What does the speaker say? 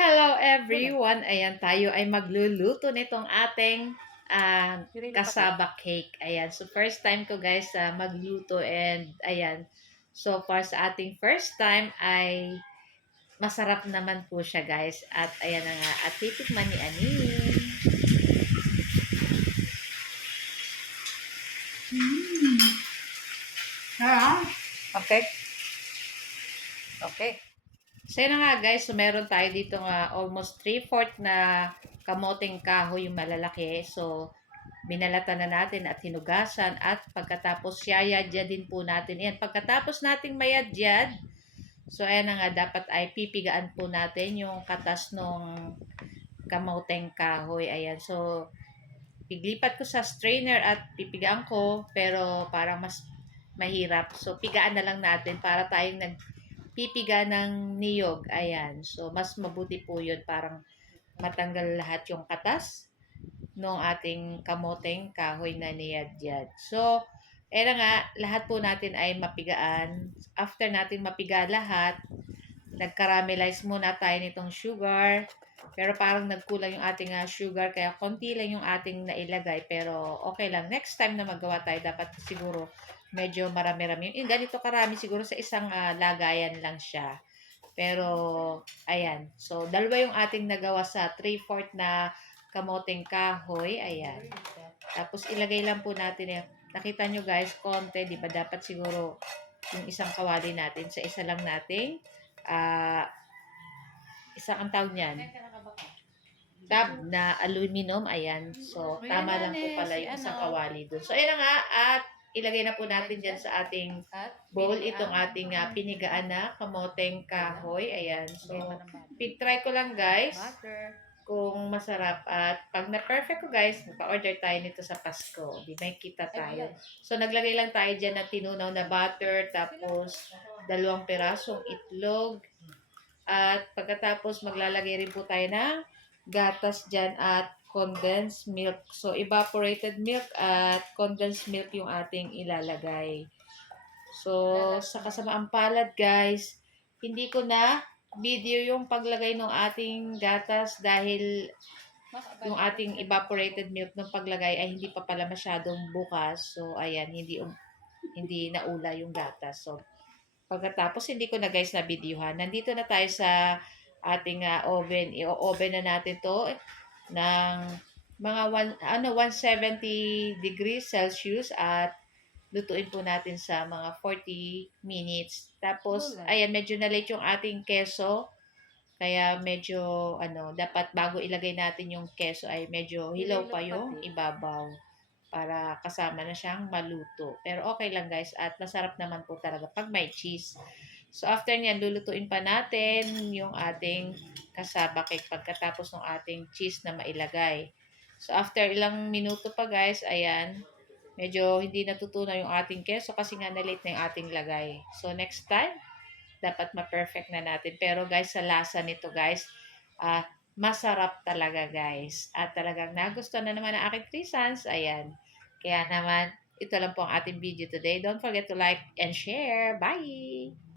Hello everyone! Ayan, tayo ay magluluto nitong ating kasaba cake. Ayan, so first time ko guys magluto and ayan. So far sa ating first time ay masarap naman po siya guys. At ayan na nga, at titikman ni Anin. Okay. Okay. So yun na nga guys, so meron tayo dito nga almost 3/4 na kamoteng kahoy yung malalaki. So binalatan na natin at hinugasan at pagkatapos yayadya din po natin. Yan, pagkatapos nating mayadyad, so ayan na nga, dapat ay pipigaan po natin yung katas ng kamoteng kahoy. Ayan, so piglipat ko sa strainer at pipigaan ko, pero parang mas mahirap. So pigaan na lang natin para tayong nagpipiga ng niyog. Ayan, so mas mabuti po yun, parang matanggal lahat yung katas nung ating kamoteng kahoy na niyadyad. So, na nga, lahat po natin ay mapigaan. After natin mapiga lahat, nag-caramelize muna tayo nitong sugar. Pero parang nagkulang yung ating sugar, kaya konti lang yung ating nailagay. Pero okay lang. Next time na magawa tayo, dapat siguro medyo marami-rami. Yung ganito karami, siguro sa isang lagayan lang siya. Pero, ayan. So, dalawa yung ating nagawa sa 3/4 na kamoteng kahoy. Ayan. Tapos, ilagay lang po natin. Nakita nyo guys, konti. Di ba dapat siguro yung isang kawali natin sa isa lang nating isang ang tawag niyan. Tab na aluminum. Ayan. So, tama lang po pala yung isang kawali dun. So, ayan na nga. At ilagay na po natin dyan sa ating bowl itong ating pinigaan na kamoteng kahoy. Ayan. So, try ko lang guys kung masarap. At pag na-perfect ko guys, pa-order tayo nito sa Pasko. Di may kita tayo. So, naglagay lang tayo dyan na tinunaw na butter, tapos 2 pirasong itlog. At pagkatapos, maglalagay rin po tayo ng gatas dyan at condensed milk. So, evaporated milk at condensed milk yung ating ilalagay. So, sa kasamaang palad guys, hindi ko na video yung paglagay ng ating gatas dahil yung ating evaporated milk ng paglagay ay hindi pa pala masyadong bukas. So, ayan, hindi naula yung gatas. So, pagkatapos, hindi ko na guys na videohan. Nandito na tayo sa ating oven. I-oven na natin to ng mga 170 degrees Celsius at lutuin po natin sa mga 40 minutes. Tapos, ayan, medyo na-late yung ating keso. Kaya medyo, dapat bago ilagay natin yung keso ay medyo hilaw pa yung ibabaw para kasama na siyang maluto. Pero okay lang guys at masarap naman po talaga pag may cheese. So after nyan, lulutuin pa natin yung ating kasaba cake pagkatapos ng ating cheese na mailagay. So after ilang minuto pa guys, ayan, medyo hindi natutunaw yung ating keso kasi nga na-late na yung ating lagay. So next time, dapat ma-perfect na natin. Pero guys, sa lasa nito guys, masarap talaga guys. At talagang nagustuhan na naman ng aking 3 sons. Ayan. Kaya naman, ito lang po ang ating video today. Don't forget to like and share. Bye!